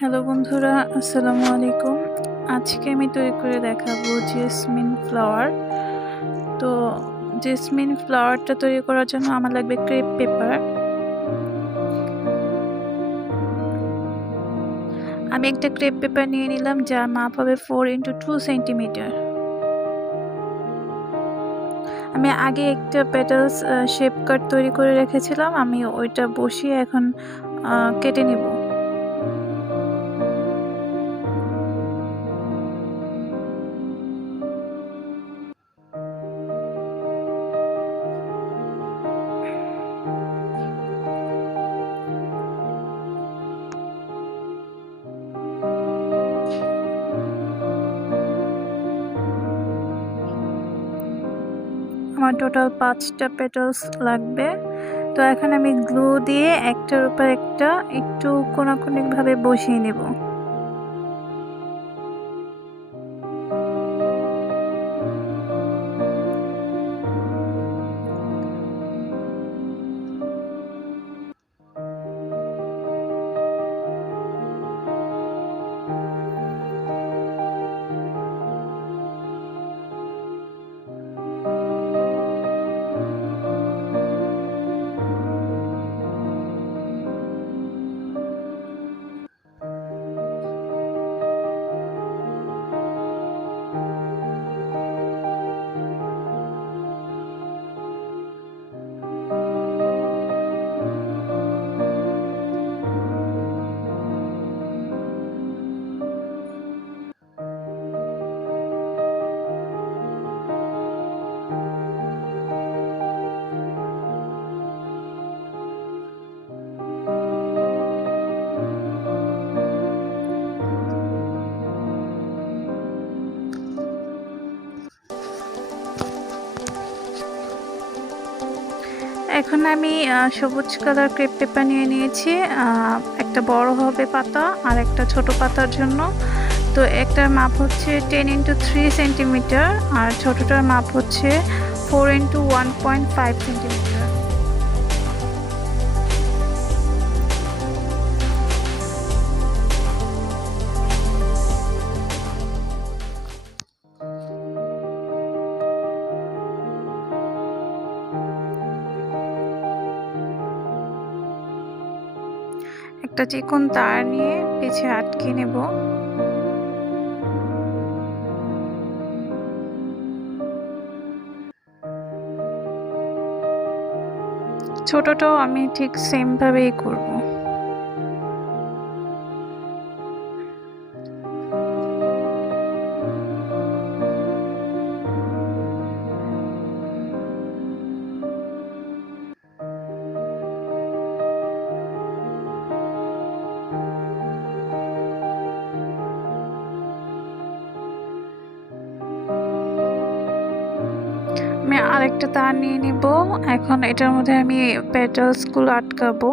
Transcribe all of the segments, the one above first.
হ্যালো বন্ধুরা, আসসালামু আলাইকুম। আজকে আমি তৈরি করে দেখাবো জেসমিন ফ্লাওয়ার। তো জেসমিন ফ্লাওয়ারটা তৈরি করার জন্য আমার লাগবে ক্রেপ পেপার। আমি একটা ক্রেপ পেপার নিয়ে নিলাম, যার মাপ হবে 4x2 সেন্টিমিটার। আমি আগে একটা পেটালস শেপ কাট তৈরি করে রেখেছিলাম, আমি ওইটা বসিয়ে এখন কেটে নেব। আমার টোটাল 5টা পেটালস লাগবে। তো এখন আমি গ্লু দিয়ে একটার উপর একটা একটু কোনাকুনিভাবে বসিয়ে নেব। এখন আমি সবুজ কালার ক্রেপ পেপার নিয়ে নিয়েছি। একটা বড় হবে পাতা আর একটা ছোট পাতার জন্য। তো একটার মাপ হচ্ছে 10x3 সেন্টিমিটার আর ছোটটার মাপ হচ্ছে 4x1.5 সেন্টিমিটার। একটা চিকন তার নিয়ে পিছে আটকে নেব। ছোটটাও আমি ঠিক সেম ভাবেই করব। আমি আরেকটা তার নিয়ে নিব। এখন এটার মধ্যে আমি পেটালস গুলো আটকাবো।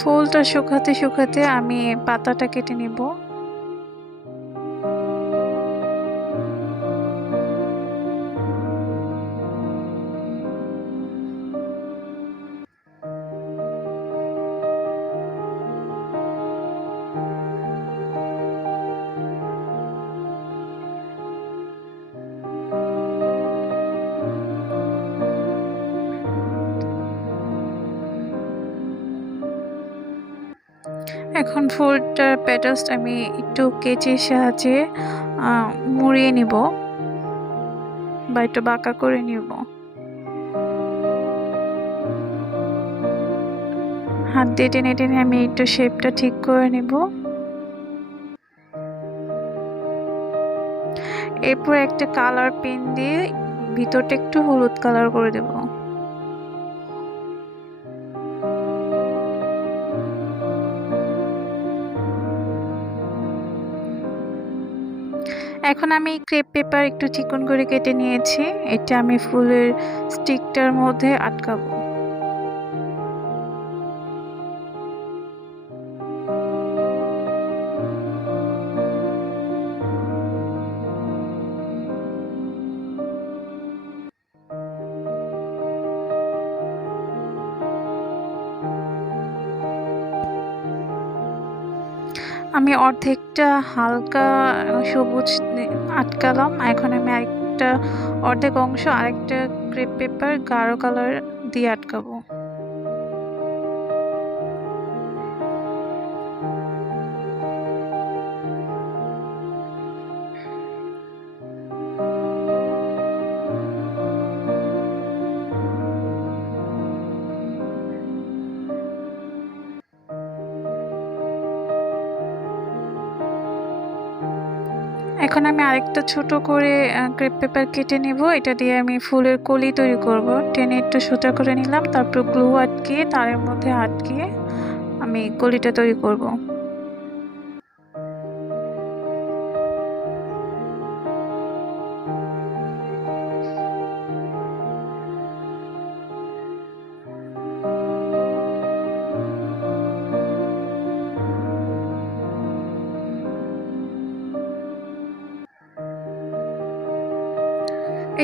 ফুলটা শুকাতে শুকাতে আমি পাতাটা কেটে নিব। এখন ফুলটার পেটালস আমি একটু কেচির সাহায্যে মুড়িয়ে নিব বা একটু বাঁকা করে নিব। হাত দিয়ে টেনে টেনে আমি একটু শেপটা ঠিক করে নিব। এরপর একটা কালার পেন দিয়ে ভিতরটা একটু হলুদ কালার করে দেব। এখন আমি ক্রেপ পেপার একটু চিকন করে কেটে নিয়েছি, এটা আমি ফুলের স্টিকটার মধ্যে আটকাবো। আমি অর্ধেকটা হালকা সবুজ আটকালাম। এখন আমি আরেকটা অর্ধেক অংশ আরেকটা ক্রেপ পেপার গাঢ় কালার দিয়ে আটকাবো। এখন আমি আরেকটা ছোট করে ক্রেপ পেপার কেটে নেব, এটা দিয়ে আমি ফুলের কলি তৈরি করব। টেনে একটু সোজা করে নিলাম, তারপর গ্লু আটকিয়ে তারের মধ্যে আটকিয়ে আমি কলিটা তৈরি করব।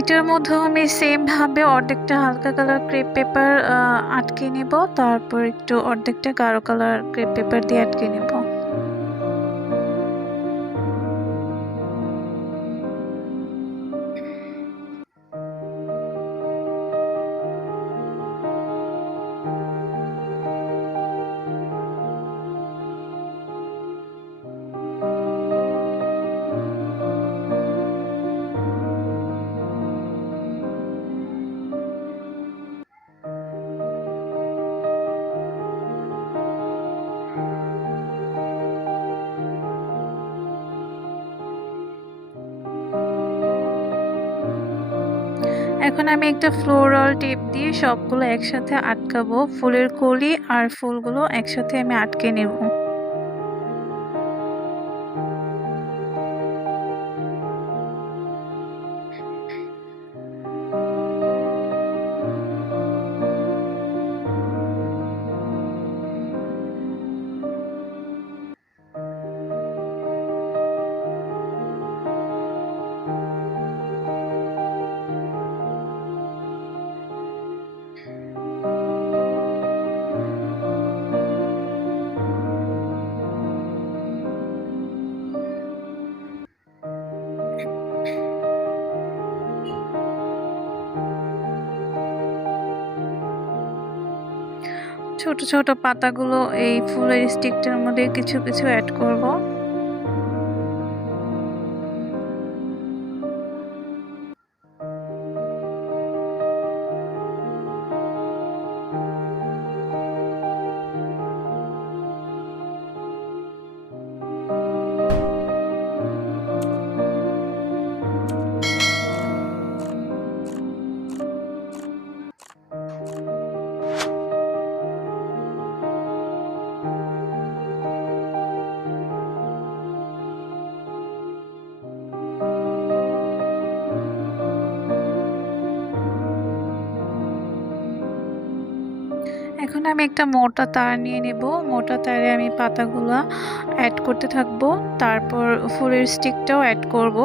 এটার মধ্যেও আমি সেম ভাবে অর্ধেকটা হালকা কালার ক্রেপ পেপার আটকে নেব, তারপর একটু অর্ধেকটা গাঢ় কালার ক্রেপ পেপার দিয়ে আটকে নেব। এখন আমি একটা ফ্লোরাল টেপ দিয়ে সবগুলো একসাথে আটকাবো। ফুলের কলি আর ফুলগুলো একসাথে আমি আটকে নেব। ছোট ছোট পাতাগুলো এই ফুলের স্টিকটার মধ্যে কিছু কিছু অ্যাড করব। এখন আমি একটা মোটা তার নিয়ে নেব, মোটা তারে আমি পাতাগুলো অ্যাড করতে থাকবো, তারপর ফুলের স্টিকটাও অ্যাড করব।